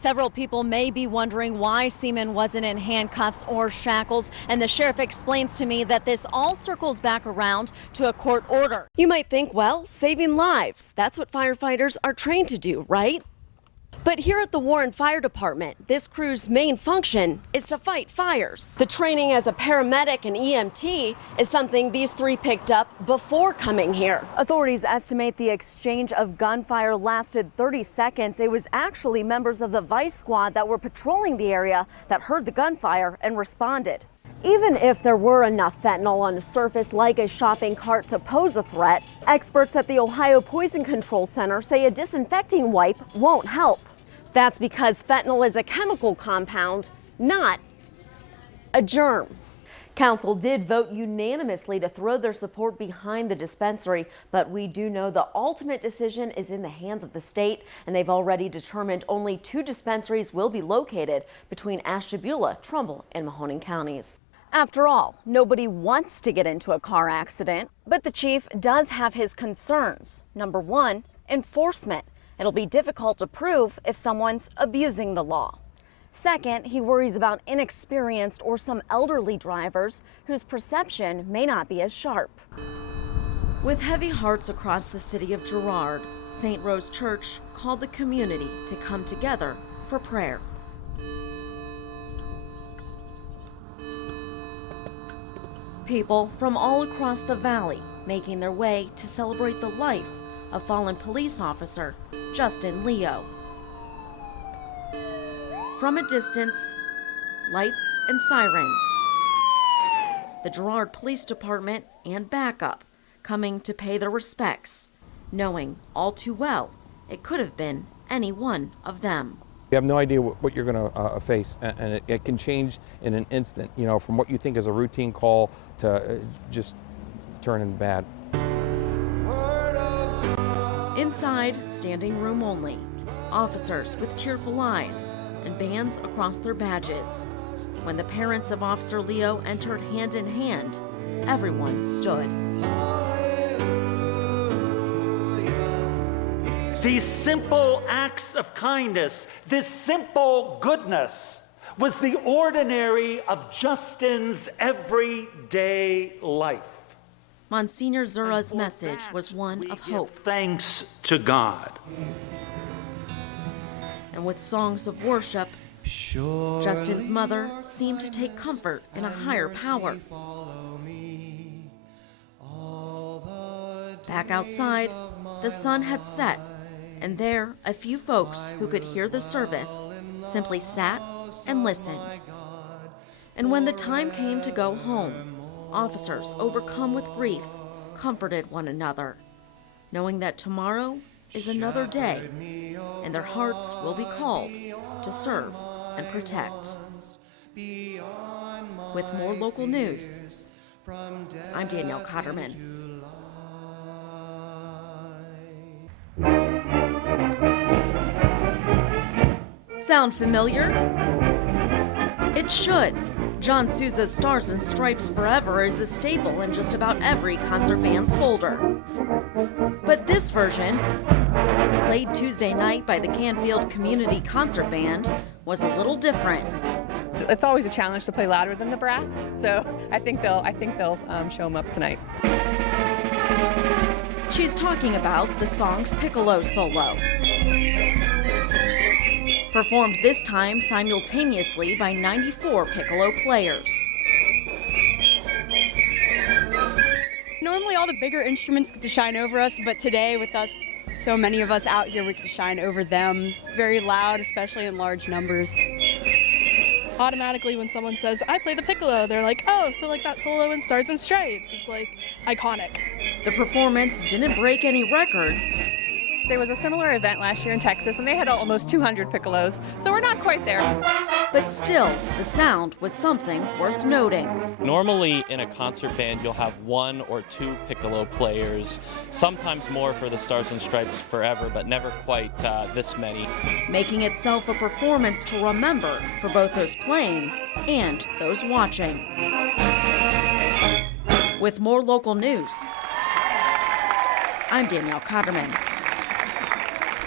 Several people may be wondering why Seaman wasn't in handcuffs or shackles, and the sheriff explains to me that this all circles back around to a court order. You might think, well, saving lives, that's what firefighters are trained to do, right? But here at the Warren Fire Department, this crew's main function is to fight fires. The training as a paramedic and EMT is something these three picked up before coming here. Authorities estimate the exchange of gunfire lasted 30 seconds. It was actually members of the Vice Squad that were patrolling the area that heard the gunfire and responded. Even if there were enough fentanyl on the surface like a shopping cart to pose a threat, experts at the Ohio Poison Control Center say a disinfecting wipe won't help. That's because fentanyl is a chemical compound, not a germ. Council did vote unanimously to throw their support behind the dispensary, but we do know the ultimate decision is in the hands of the state, and they've already determined only 2 dispensaries will be located between Ashtabula, Trumbull, and Mahoning counties. After all, nobody wants to get into a car accident, but the chief does have his concerns. Number 1, enforcement. It'll be difficult to prove if someone's abusing the law. Second, he worries about inexperienced or some elderly drivers whose perception may not be as sharp. With heavy hearts across the city of Girard, St. Rose Church called the community to come together for prayer. People from all across the valley making their way to celebrate the life of fallen police officer Justin Leo. From a distance, lights and sirens. The Girard Police Department and backup coming to pay their respects, knowing all too well it could have been any one of them. You have no idea what you're going to face, and it can change in an instant, you know, from what you think is a routine call to just turning bad. Inside, standing room only, officers with tearful eyes and bands across their badges. When the parents of Officer Leo entered hand in hand, everyone stood. These simple acts of kindness, this simple goodness, was the ordinary of Justin's everyday life. Monsignor Zura's message was one of hope. Thanks to God. And with songs of worship, Justin's mother seemed to take comfort in a higher power. Back outside, the sun had set, and there a few folks who could hear the service simply sat and listened. And when the time came to go home, officers overcome with grief comforted one another, knowing that tomorrow is another day, and their hearts will be called to serve and protect. With more local news, I'm Danielle Cotterman. Sound familiar? It should. John Sousa's Stars and Stripes Forever is a staple in just about every concert band's folder. But this version, played Tuesday night by the Canfield Community Concert Band, was a little different. It's always a challenge to play louder than the brass, so I think they'll show them up tonight. She's talking about the song's piccolo solo. Performed this time simultaneously by 94 piccolo players. Normally all the bigger instruments get to shine over us, but today with us, so many of us out here, we get to shine over them. Very loud, especially in large numbers. Automatically when someone says, I play the piccolo, they're like, oh, so like that solo in Stars and Stripes. It's like iconic. The performance didn't break any records. There was a similar event last year in Texas, and they had almost 200 piccolos, so we're not quite there. But still, the sound was something worth noting. Normally in a concert band, you'll have 1 or 2 piccolo players, sometimes more for the Stars and Stripes Forever, but never quite this many. Making itself a performance to remember for both those playing and those watching. With more local news, I'm Danielle Cotterman.